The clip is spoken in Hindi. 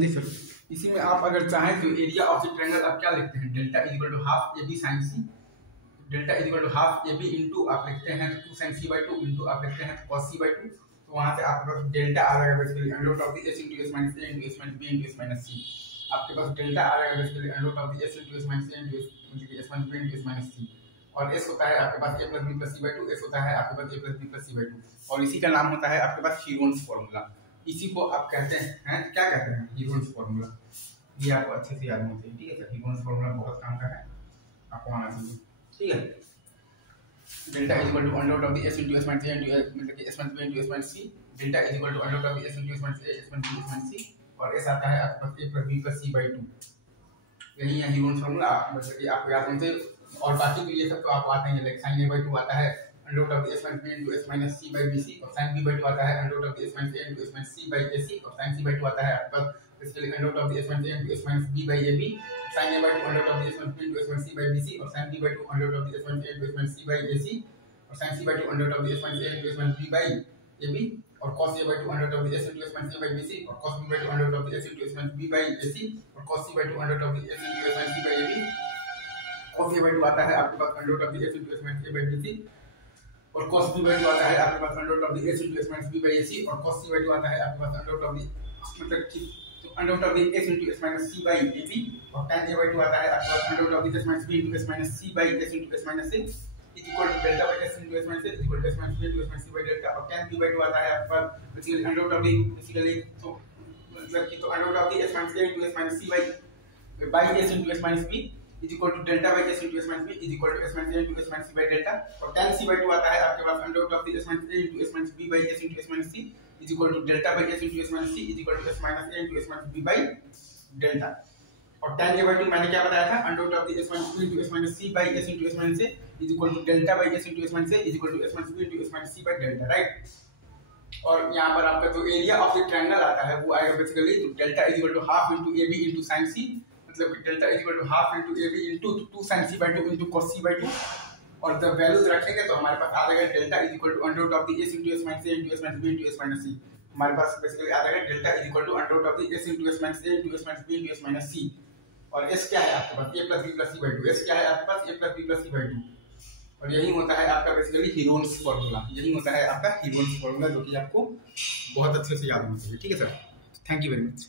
जी सर। इसी में आप अगर चाहें तो एरिया ऑफ द ट्रायंगल आप क्या लिखते हैं, delta is equal to half A B sine C, delta is equal to half A B into आप लिखते हैं 2 sin c by 2 इंटू आप लिखते हैं cos c by 2। तो वहां से आपके पास डेल्टा आ जाएगा basically under root of the s into s minus a into s minus b into s minus c। आपके पास डेल्टा आ जाएगा basically under root of the s into s minus a into s minus b into s minus c। और s होता है आपके पास a plus b plus c by 2, s होता है आपके पास a plus b plus c by 2, और इसी का नाम होता है आपके पास हीरोन्स फार्मूला। इसी को आप कहते हैं क्या कहते हैं, हीरोन्स फार्मूला। ये आपको अच्छे से याद होना चाहिए, ठीक है सर। हीरोन्स फार्मूला बहुत काम का है, आपको आना चाहिए, ठीक है। Delta is equal to under root of the s into s minus a into मतलब कि s minus b into s minus c, delta is equal to under root of the s into s minus a s minus b s minus c, और s आता है आपके पास a plus b plus c by 2। यही है हीरोन्स फार्मूला, मतलब कि आपको याद होना चाहिए। और बाकी तो ये सब तो आपको आते हैं, लाइक sin a by 2 आता है under root of the s minus b into s minus c by bc, और sin b by 2 आता है under root of the s minus a into s minus c by ac, और sin c by 2 आता है आपके पास basically under root of the s minus a into s minus b by ab, sin a by 2 under root of the s minus b into s minus c by bc, और sin b by 2 under root of the s minus a into s minus c by ac, और sin c by 2 under root of the s minus a into s minus b by ab, और cos a by 2 under root of the s into s minus a by bc, और cos b by 2 under root of the s into s minus b by ac, और cos c by 2 under root of the s into s minus c by ab, cos a by 2 आता है आपके पास under root of the s into s minus a by bc, और cos b by 2 आता है आपके पास under root of the s into s minus b by ac, और cos c by 2 आता है आपके पास अंडर रूट ऑफ द मतलब कि under root of the s into s minus c by ab, और tan a by 2 आता है आपके पास under root of the s minus b into s minus c by s into s minus a is equal to delta by s into s minus a is equal to s minus b into s minus c by delta, और tan b by 2 आता है आपके पास basically under root of the basically तो मतलब कि तो under root of the s minus a into s minus c by s into s minus b is equal to delta by s into s minus b is equal to s minus a into s minus c by delta, और tan c by 2 आता है आपके पास under root of the s minus a into s minus b by s into s minus c is equal to delta by s into s minus c is equal to s minus a into s minus b by delta, और tan a by 2 मैंने क्या बताया था, under root of the s minus b into s minus c by s into s minus a is equal to delta by s into s minus a is equal to s minus b into s minus c by delta, right. और यहाँ पर आपका जो एरिया ऑफ द ट्रायंगल आता है वो आएगा बेसिकली तो delta is equal to half into ab into sin c, मतलब कि delta is equal to half into ab into 2 sin c by 2 into cos c by 2, और जब वैल्यूज रखेंगे तो हमारे पास आ जाएगा delta is equal to under root of the s into s minus a into s minus b into s minus c। हमारे पास बेसिकली आ जाएगा delta is equal to under root of the s into s minus a into s minus b into s minus c, और s क्या है आपके पास a plus b plus c by 2, s क्या है आपके पास a plus b plus c by 2, और यही होता है आपका बेसिकली हीरोन्स फार्मूला। यही होता है आपका हीरोन्स फार्मूला जो कि आपको बहुत अच्छे से याद होना चाहिए, ठीक है sir. Thank you very much.